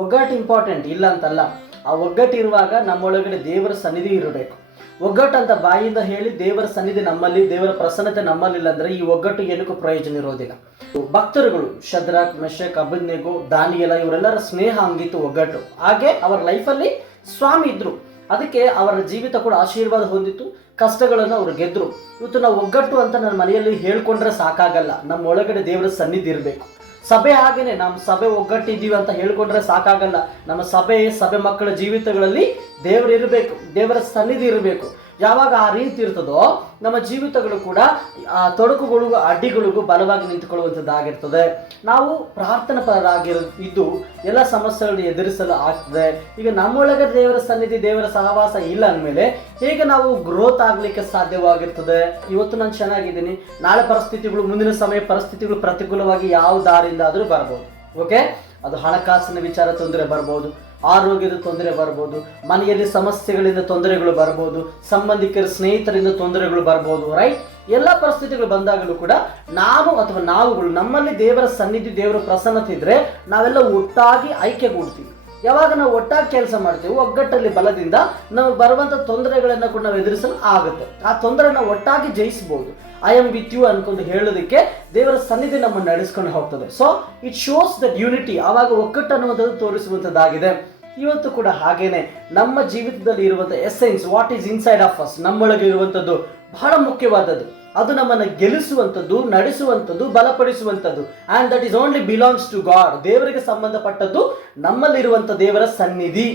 ಒಗ್ಗಟ್ಟು ಇಂಪಾರ್ಟೆಂಟ್ ಇಲ್ಲ ಅಂತಲ್ಲ. ಆ ಒಗ್ಗಟ್ಟು ಇರುವಾಗ ನಮ್ಮೊಳಗಡೆ ದೇವರ ಸನ್ನಿಧಿ ಇರಬೇಕು. ಒಗ್ಗಟ್ಟು ಅಂತ ಬಾಯಿಂದ ಹೇಳಿ ದೇವರ ಸನ್ನಿಧಿ ನಮ್ಮಲ್ಲಿ, ದೇವರ ಪ್ರಸನ್ನತೆ ನಮ್ಮಲ್ಲಿಲ್ಲ ಅಂದರೆ ಈ ಒಗ್ಗಟ್ಟು ಏನಕ್ಕೂ ಪ್ರಯೋಜನ ಇರೋದಿಲ್ಲ. ಭಕ್ತರುಗಳು ಶದ್ರಕ್, ಮೆಷಕ್, ಅಬೇದ್ನೆಗೋ, ದಾನಿಯೇಲ ಇವರೆಲ್ಲರ ಸ್ನೇಹ ಹಂಗಿತ್ತು ಒಗ್ಗಟ್ಟು. ಹಾಗೆ ಅವರ ಲೈಫಲ್ಲಿ ಸ್ವಾಮಿ ಇದ್ರು, ಅದಕ್ಕೆ ಅವರ ಜೀವಿತ ಕೂಡ ಆಶೀರ್ವಾದ ಹೊಂದಿತ್ತು, ಕಷ್ಟಗಳನ್ನು ಅವರು ಗೆದ್ರು. ಇವತ್ತು ನಾವು ಒಗ್ಗಟ್ಟು ಅಂತ ನನ್ನ ಮನೆಯಲ್ಲಿ ಹೇಳ್ಕೊಂಡ್ರೆ ಸಾಕಾಗಲ್ಲ, ನಮ್ಮ ಒಳಗಡೆ ದೇವರ ಸನ್ನಿಧಿ ಇರಬೇಕು. ಸಭೆ ಹಾಗೇನೆ, ನಮ್ಮ ಸಭೆ ಒಗ್ಗಟ್ಟಿದ್ದೀವಿ ಅಂತ ಹೇಳ್ಕೊಂಡ್ರೆ ಸಾಕಾಗಲ್ಲ. ನಮ್ಮ ಸಭೆ ಮಕ್ಕಳ ಜೀವಿತಗಳಲ್ಲಿ ದೇವರು ಇರಬೇಕು, ದೇವರ ಸನ್ನಿಧಿ ಇರಬೇಕು. ಯಾವಾಗ ಆ ರೀತಿ ಇರ್ತದೋ ನಮ್ಮ ಜೀವಿತಗಳು ಕೂಡ ಆ ತೊಡಕುಗಳಿಗೂ ಅಡ್ಡಿಗಳಿಗೂ ಬಲವಾಗಿ ನಿಂತುಕೊಳ್ಳುವಂಥದ್ದಾಗಿರ್ತದೆ. ನಾವು ಪ್ರಾರ್ಥನಾ ಪರರಾಗಿದ್ದು ಎಲ್ಲ ಸಮಸ್ಯೆಗಳನ್ನು ಎದುರಿಸಲು ಆಗ್ತದೆ. ಈಗ ನಮ್ಮೊಳಗೆ ದೇವರ ಸನ್ನಿಧಿ, ದೇವರ ಸಹವಾಸ ಇಲ್ಲ ಅಂದಮೇಲೆ ಹೇಗೆ ನಾವು ಗ್ರೋತ್ ಆಗಲಿಕ್ಕೆ ಸಾಧ್ಯವಾಗಿರ್ತದೆ? ಇವತ್ತು ನಾನು ಚೆನ್ನಾಗಿದ್ದೀನಿ, ನಾಳೆ ಪರಿಸ್ಥಿತಿಗಳು, ಮುಂದಿನ ಸಮಯ ಪರಿಸ್ಥಿತಿಗಳು ಪ್ರತಿಕೂಲವಾಗಿ ಯಾವ ದಾರಿಯಿಂದ ಆದರೂ ಬರ್ಬೋದು. ಓಕೆ, ಅದು ಹಣಕಾಸಿನ ವಿಚಾರ ತೊಂದರೆ ಬರ್ಬೋದು, ಆರೋಗ್ಯದ ತೊಂದರೆ ಬರ್ಬೋದು, ಮನೆಯಲ್ಲಿ ಸಮಸ್ಯೆಗಳಿಂದ ತೊಂದರೆಗಳು ಬರ್ಬೋದು, ಸಂಬಂಧಿಕರ ಸ್ನೇಹಿತರಿಂದ ತೊಂದರೆಗಳು ಬರ್ಬೋದು. ರೈಟ್, ಎಲ್ಲ ಪರಿಸ್ಥಿತಿಗಳು ಬಂದಾಗಲೂ ಕೂಡ ನಾವುಗಳು ನಮ್ಮಲ್ಲಿ ದೇವರ ಸನ್ನಿಧಿ, ದೇವರ ಪ್ರಸನ್ನತೆ ಇದ್ರೆ ನಾವೆಲ್ಲ ಒಟ್ಟಾಗಿ ಐಕ್ಯಗೂಡ್ತೀವಿ. ಯಾವಾಗ ನಾವು ಒಟ್ಟಾಗಿ ಕೆಲಸ ಮಾಡ್ತೀವಿ, ಒಗ್ಗಟ್ಟಲ್ಲಿ ಬಲದಿಂದ ನಾವು ಬರುವಂಥ ತೊಂದರೆಗಳನ್ನು ಕೂಡ ನಾವು ಎದುರಿಸಲು ಆಗುತ್ತೆ. ಆ ತೊಂದರೆ ನಾವು ಒಟ್ಟಾಗಿ ಜಯಿಸ್ಬೋದು. ಐ ಆಮ್ ವಿತ್ ಯು ಅನ್ಕೊಂಡು ಹೇಳೋದಕ್ಕೆ ದೇವರ ಸನ್ನಿಧಿ ನಮ್ಮನ್ನು ನಡೆಸ್ಕೊಂಡು ಹೋಗ್ತದೆ. So it shows that unity. ಆವಾಗ ಒಗ್ಗಟ್ಟು ಅನ್ನುವಂಥದ್ದು ತೋರಿಸುವಂಥದ್ದಾಗಿದೆ. ಇವತ್ತು ಕೂಡ ಹಾಗೇನೆ ನಮ್ಮ ಜೀವಿತದಲ್ಲಿ ಇರುವಂಥ essence, what is inside of us, ನಮ್ಮೊಳಗೆ ಇರುವಂಥದ್ದು ಬಹಳ ಮುಖ್ಯವಾದದ್ದು. ಅದು ನಮ್ಮನ್ನು ಗೆಲ್ಲಿಸುವಂಥದ್ದು, ನಡೆಸುವಂಥದ್ದು, ಬಲಪಡಿಸುವಂಥದ್ದು. And that is only belongs to God. ದೇವರಿಗೆ ಸಂಬಂಧಪಟ್ಟದ್ದು ನಮ್ಮಲ್ಲಿರುವಂಥ ದೇವರ ಸನ್ನಿಧಿ.